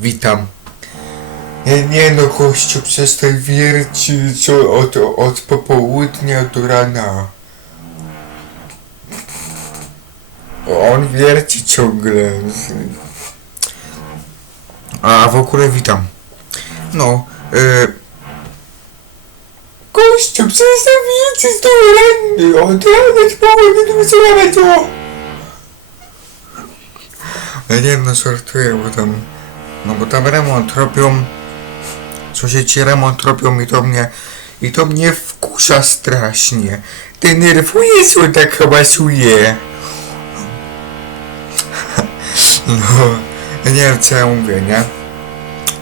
Witam. Nie, nie no, gościu, przestań wiercić od, od, popołudnia do rana. On wierci ciągle. A w ogóle witam. No, y... Gościu, przestań wiercić do rana. Od rana do południa do rana. Ja nie no żartuję, bo tam... No bo tam remont robią... Sąsiedzi remont robią i to mnie... I to mnie wkurza strasznie. Denerwuje się tak chyba czuje. No, nie wiem co ja mówię, nie?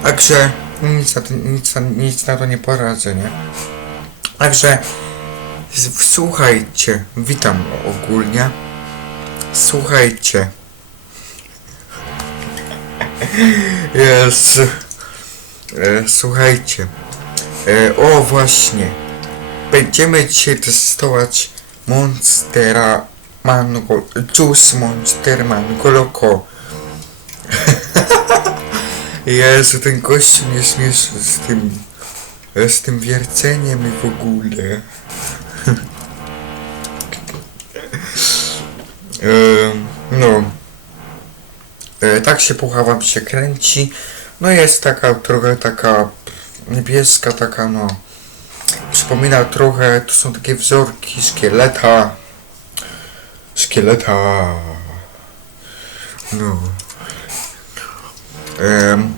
Także nic na to, nic, nic na to nie poradzę, nie? Także słuchajcie, witam ogólnie. Słuchajcie. Jest. E, słuchajcie. E, o właśnie. Będziemy dzisiaj testować Monstera Mango. Juice Monster Mango Loco. Jezu, ten gościu nie śmieszy z tym. Z tym wierceniem i w ogóle. No. E, tak się pucha wam się kręci. No jest taka trochę taka niebieska, taka no. Przypomina trochę, to są takie wzorki szkieleta. Szkieleta. No. Em,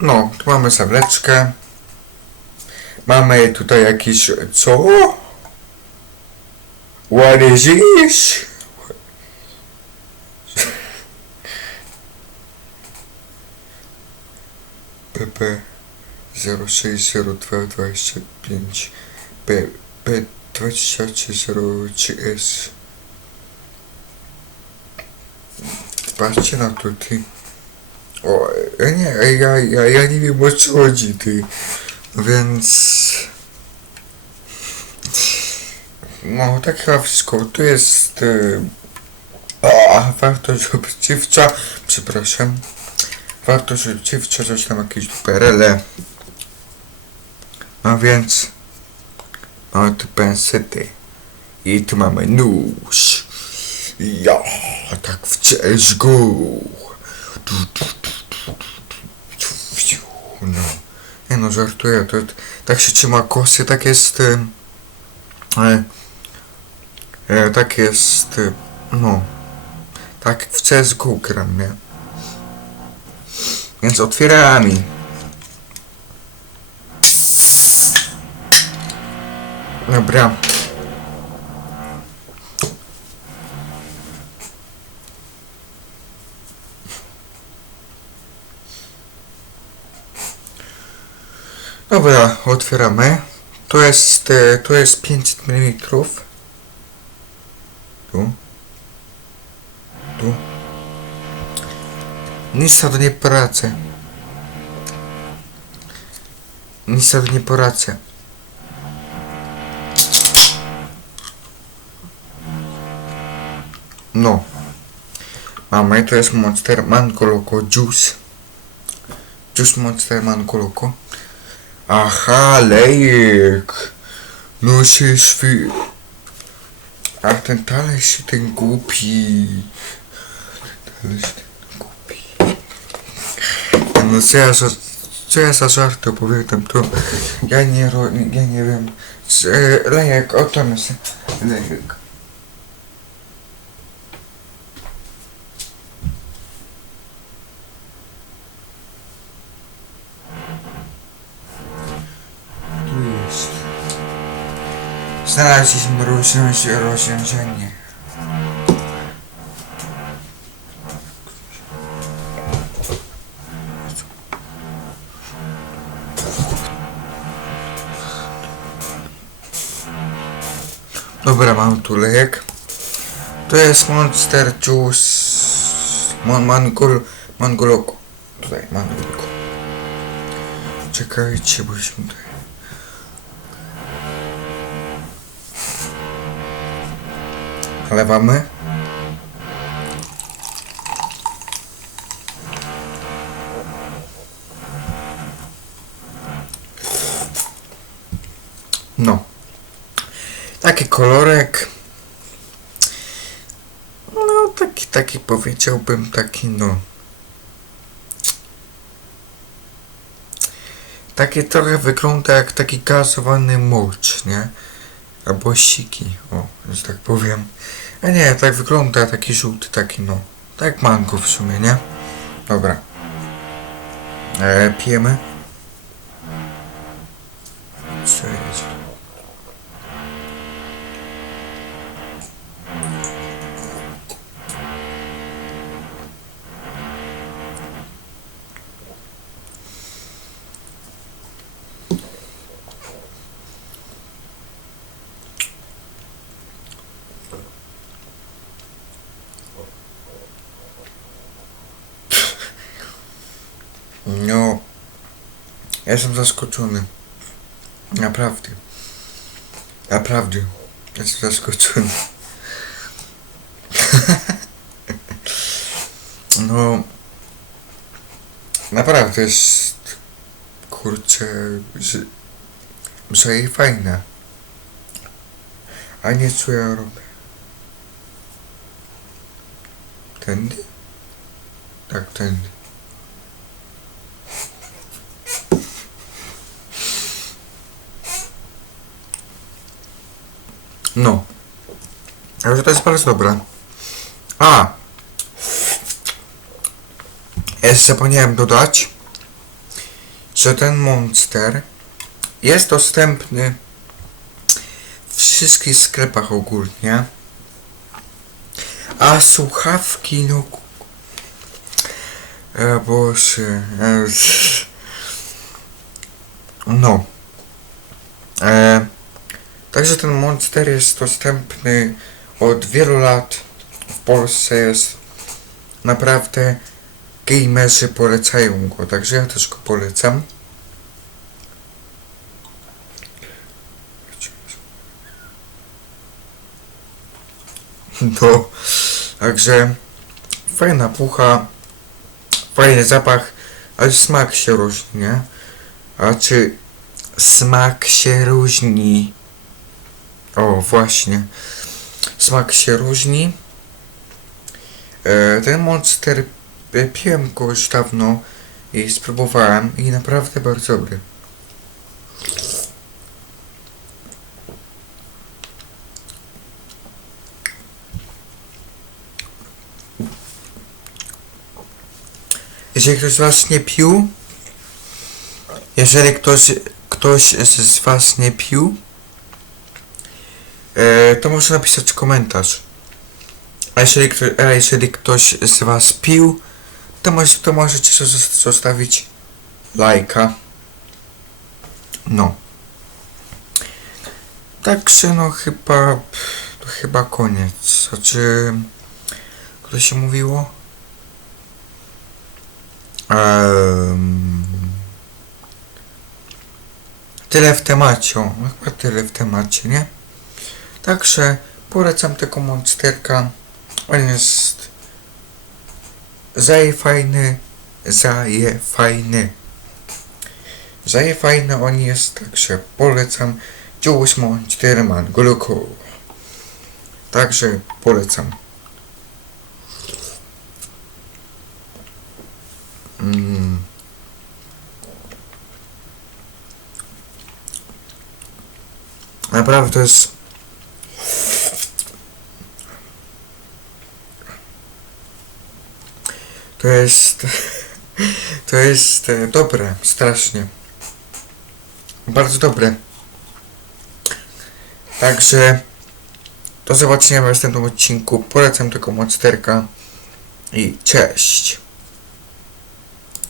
no, tu mamy zawleczkę. Mamy tutaj jakiś, co? What is this? PP 060225 P P2303S Patrzcie na to ty. O, ja nie, ja, ja, ja nie wiem o co chodzi ty. Więc... No, tak chyba wszystko. Tu jest... Y... O, wartość obciwcza. Przepraszam. Wartość odciwcza, coś tam jakieś duperele. No więc... Mamy tu pensety. I tu mamy nóż. Ja, tak w CSGO. No. Nie no, żartuję. To, tak się trzyma kosy, tak jest... em, E, e, tak jest... e, No. Tak w CSGO gram, nie? Więc otwieramy. Dobra. Dobra, otwieramy. To jest, e, to jest 500 ml. Tu. Nic na to nie poradzę. Nic na to nie poradzę. No. Mamy, to jest Monster Mango Loco Juice. Juice Monster Mango Loco. Aha, lejek. No się szwi... A ten talerz, ten głupi. Ten talerz, ten. No co ja za, co ja za żarty opowiadam, to ja nie, ja nie wiem. E, Lejek, oto nas. Lejek. Tu jest. Znaleźliśmy rozwiąż- rozwiązanie. Dobra, mam tu lek. To jest Monster Juice. Mon, mangol, mangoloko. Tutaj, mangoloko. Czekajcie, bośmy tutaj. Nalewamy. Kolorek. No, taki, taki powiedziałbym, taki no. Takie trochę wygląda jak taki gazowany mocz, nie? Albo siki, o, że tak powiem. A nie, tak wygląda, taki żółty, taki no. Tak mango w sumie, nie? Dobra. E, pijemy? No, ja jestem zaskoczony. Naprawdę. Naprawdę. Jestem zaskoczony. no, naprawdę jest, kurczę, że, że i fajne. A nie co ja robię. Tędy? Tak, tędy. No. Ale to jest bardzo dobre. A! Jeszcze zapomniałem dodać, że ten monster jest dostępny w wszystkich sklepach ogólnie. A słuchawki, no... E, Boże... E, no. E, Także ten monster jest dostępny od wielu lat w Polsce jest naprawdę gamerzy polecają go, także ja też go polecam. No, także fajna pucha, fajny zapach, ale smak się różni, nie? A czy smak się różni? O, właśnie. Smak się różni. E, ten monster e, piłem go już dawno i spróbowałem i naprawdę bardzo dobry. Jeżeli ktoś z Was nie pił, jeżeli ktoś, ktoś z Was nie pił, to może napisać komentarz. A jeżeli, kto, a jeżeli ktoś z Was pił, to, może, to możecie zos- zostawić lajka. No. Także no chyba, to chyba koniec. Znaczy, to się mówiło? Ehm, tyle w temacie, no chyba tyle w temacie, nie? Także polecam tego monsterka. On jest zaje fajny, zaje fajny. Zaje fajny on jest, także polecam. Juice Monster Man Gluko. Także polecam. Mm. Naprawdę jest To jest. To jest e, dobre, strasznie. Bardzo dobre. Także do zobaczenia w następnym odcinku. Polecam tego monsterka i cześć.